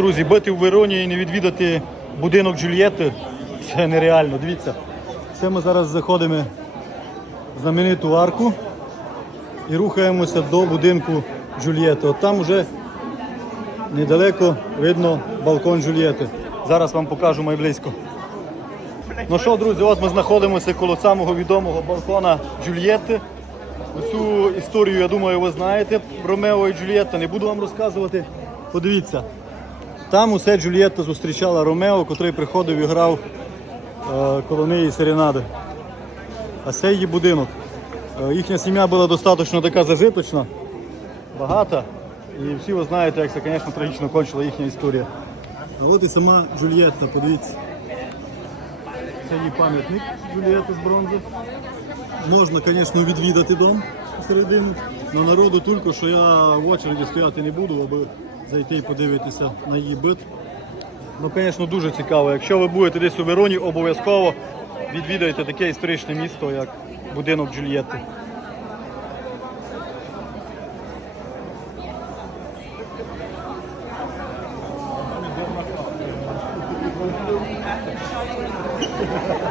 Друзі, бити в Вероні і не відвідати будинок Джульєти це нереально. Дивіться. Це ми зараз заходимо в знамениту арку і рухаємося до будинку Джульєти. От там вже недалеко видно балкон Джульєти. Зараз вам покажу майблизько. Ну що, друзі, от ми знаходимося коло самого відомого балкона Джульєти. Оцю історію, я думаю, ви знаєте. Ромео і Джульєтта. Не буду вам розказувати. Подивіться. Там усе Джульєтта зустрічала Ромео, котрий приходив і грав е, коло неї серенади. А це її будинок. Е, їхня сім'я була достатньо така зажиточна, багата. І всі ви знаєте, як це, звісно, трагічно кончила їхня історія. А от і сама Джульєтта, подивіться. Це її пам'ятник Джульєтти з бронзи. Можна, звісно, відвідати дом всередину. але народу тільки, що я в очереді стояти не буду, аби зайти і подивитися на її бит. Ну, звісно, дуже цікаво. Якщо ви будете десь у Вероні, обов'язково відвідайте таке історичне місто, як будинок Джульєтти.